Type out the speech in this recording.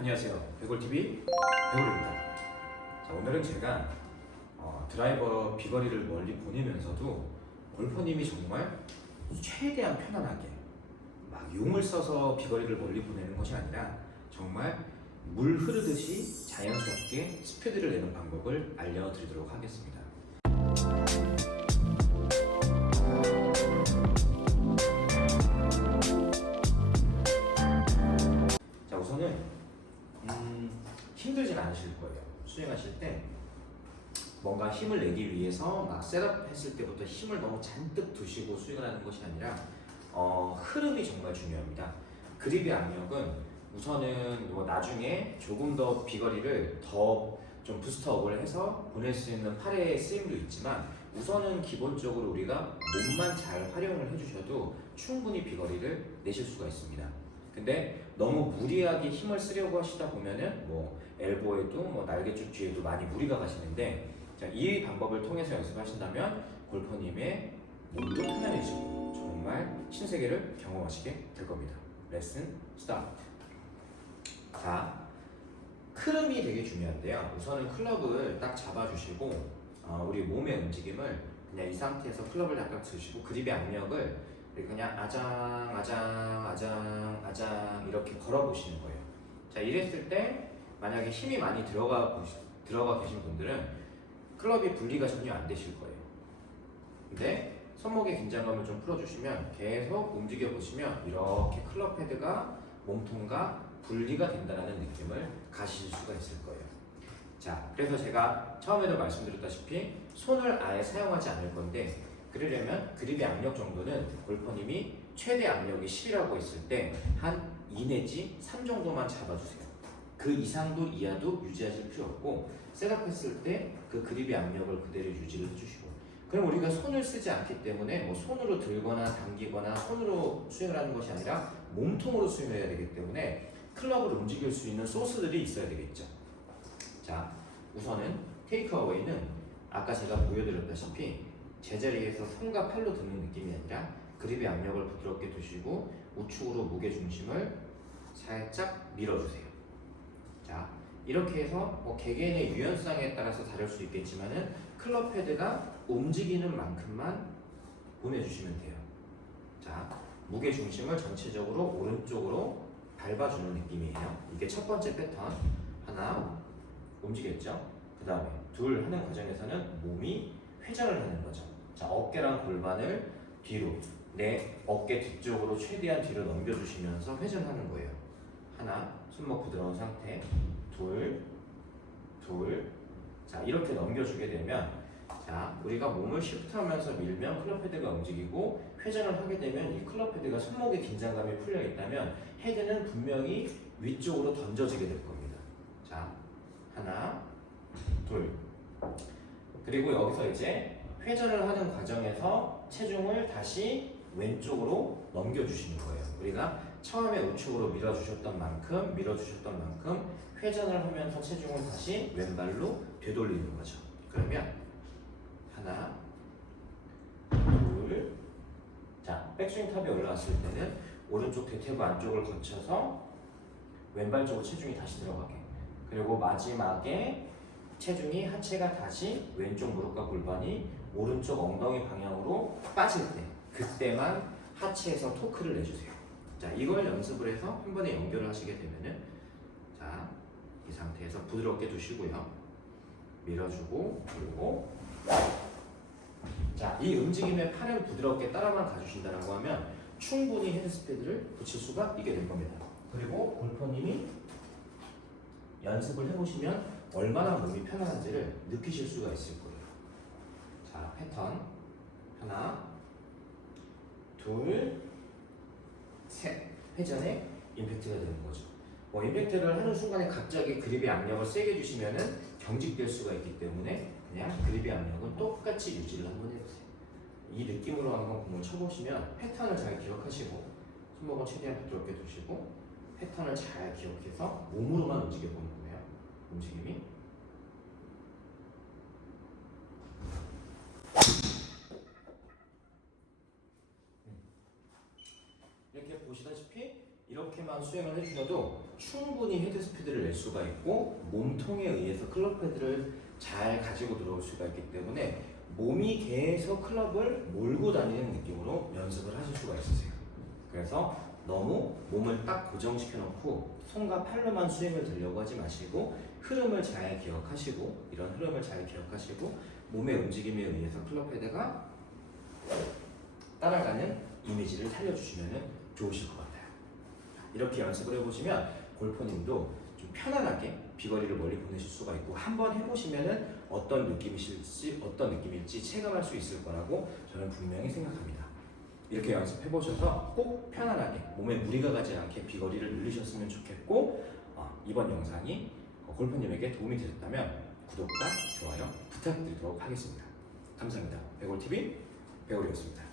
안녕하세요. 백골TV 백골입니다. 자, 오늘은 제가 어, 드라이버 비거리를 멀리 보내면서도 골퍼님이 정말 최대한 편안하게 막 용을 써서 비거리를 멀리 보내는 것이 아니라 정말 물 흐르듯이 자연스럽게 스피드를 내는 방법을 알려드리도록 하겠습니다. 수행하실 때 뭔가 힘을 내기 위해서 막 셋업했을 때부터 힘을 너무 잔뜩 두시고 수행을 하는 것이 아니라 어, 흐름이 정말 중요합니다. 그립의 압력은 우선은 뭐 나중에 조금 더 비거리를 더 좀 부스트업을 해서 보낼 수 있는 팔의 스윙도 있지만 우선은 기본적으로 우리가 몸만 잘 활용을 해주셔도 충분히 비거리를 내실 수가 있습니다. 근데 너무 무리하게 힘을 쓰려고 하시다 보면은 뭐 엘보에도 뭐 날개쪽 뒤에도 많이 무리가 가시는데 자, 이 방법을 통해서 연습하신다면 골퍼님의 몸도 편안해지고 정말 신세계를 경험하시게 될 겁니다. 레슨 스타트. 자, 흐름이 되게 중요한데요. 우선은 클럽을 딱 잡아주시고 어, 우리 몸의 움직임을 그냥 이 상태에서 클럽을 약간 드시고 그립의 압력을 그냥 아장 아장 아장 아장 이렇게 걸어 보시는 거예요. 자 이랬을 때 만약에 힘이 많이 들어가 들어가 계신 분들은 클럽이 분리가 전혀 안 되실 거예요. 근데 손목의 긴장감을 좀 풀어주시면 계속 움직여 보시면 이렇게 클럽 헤드가 몸통과 분리가 된다는 느낌을 가지실 수가 있을 거예요. 자, 그래서 제가 처음에도 말씀드렸다시피 손을 아예 사용하지 않을 건데 그러려면 그립의 압력 정도는 골퍼님이 최대 압력이 10이라고 했을 때 한 2 내지 3 정도만 잡아주세요. 그 이상도 이하도 유지하실 필요 없고 셋업 했을 때 그 그립의 압력을 그대로 유지를 해주시고 그럼 우리가 손을 쓰지 않기 때문에 뭐 손으로 들거나 당기거나 손으로 스윙을 하는 것이 아니라 몸통으로 스윙을 해야 되기 때문에 클럽을 움직일 수 있는 소스들이 있어야 되겠죠. 자, 우선은 테이크어웨이는 아까 제가 보여드렸다시피 제자리에서 손과 팔로 드는 느낌이 아니라 그립의 압력을 부드럽게 두시고 우측으로 무게 중심을 살짝 밀어주세요. 자, 이렇게 해서 뭐 개개인의 유연성에 따라서 다를 수 있겠지만은 클럽 헤드가 움직이는 만큼만 보내주시면 돼요. 자, 무게 중심을 전체적으로 오른쪽으로 밟아주는 느낌이에요. 이게 첫 번째 패턴. 하나, 움직였죠? 그 다음에 둘 하는 과정에서는 몸이 회전을 하는 거죠. 자, 어깨랑 골반을 뒤로, 내 어깨 뒤쪽으로 최대한 뒤로 넘겨주시면서 회전하는 거예요. 하나, 손목 부드러운 상태. 둘, 둘. 자, 이렇게 넘겨주게 되면 자, 우리가 몸을 시프트하면서 밀면 클럽 헤드가 움직이고 회전을 하게 되면 이 클럽 헤드가 손목에 긴장감이 풀려 있다면 헤드는 분명히 위쪽으로 던져지게 될 겁니다. 자, 하나, 둘. 그리고 여기서 이제 회전을 하는 과정에서 체중을 다시 왼쪽으로 넘겨주시는 거예요. 우리가 처음에 우측으로 밀어주셨던 만큼, 밀어주셨던 만큼 회전을 하면서 체중을 다시 왼발로 되돌리는 거죠. 그러면 하나, 둘, 자, 백스윙 탑에 올라왔을 때는 오른쪽 대퇴부 안쪽을 거쳐서 왼발 쪽으로 체중이 다시 들어가게. 그리고 마지막에 체중이 하체가 다시 왼쪽 무릎과 골반이 오른쪽 엉덩이 방향으로 빠질 때 그때만 하체에서 토크를 내주세요. 자, 이걸 연습을 해서 한 번에 연결을 하시게 되면은 자, 이 상태에서 부드럽게 두시고요. 밀어주고 그리고 자, 이 움직임의 팔을 부드럽게 따라만 가주신다라고 하면 충분히 헤드 스피드를 붙일 수가 있게 될 겁니다. 그리고 골퍼님이 연습을 해보시면 얼마나 몸이 편안한지를 느끼실 수가 있을 거예요. 자, 패턴 하나, 둘, 셋 회전에 임팩트가 되는 거죠. 뭐 임팩트를 하는 순간에 갑자기 그립의 압력을 세게 주시면은 경직될 수가 있기 때문에 그냥 그립의 압력은 똑같이 유지를 한번 해보세요. 이 느낌으로 한번 공을 쳐보시면 패턴을 잘 기억하시고 손목은 최대한 부드럽게 두시고 패턴을 잘 기억해서 몸으로만 움직여 보는 거예요. 움직임이 이렇게 보시다시피 이렇게만 수행을 해주셔도 충분히 헤드 스피드를 낼 수가 있고 몸통에 의해서 클럽 헤드를 잘 가지고 들어올 수가 있기 때문에 몸이 계속 클럽을 몰고 다니는 느낌으로 연습을 하실 수가 있으세요. 그래서 너무 몸을 딱 고정시켜 놓고 손과 팔로만 스윙을 들려고 하지 마시고 흐름을 잘 기억하시고 이런 흐름을 잘 기억하시고 몸의 움직임에 의해서 클럽 헤드가 따라가는 이미지를 살려주시면 좋으실 것 같아요. 이렇게 연습을 해보시면 골퍼님도 좀 편안하게 비거리를 멀리 보내실 수가 있고 한번 해보시면은 어떤 느낌이실지 어떤 느낌일지 체감할 수 있을 거라고 저는 분명히 생각합니다. 이렇게 연습해 보셔서 꼭 편안하게 몸에 무리가 가지 않게 비거리를 늘리셨으면 좋겠고 어, 이번 영상이 어, 골프님에게 도움이 되셨다면 구독과 좋아요 부탁드리도록 하겠습니다. 감사합니다. 배골TV 배골이었습니다.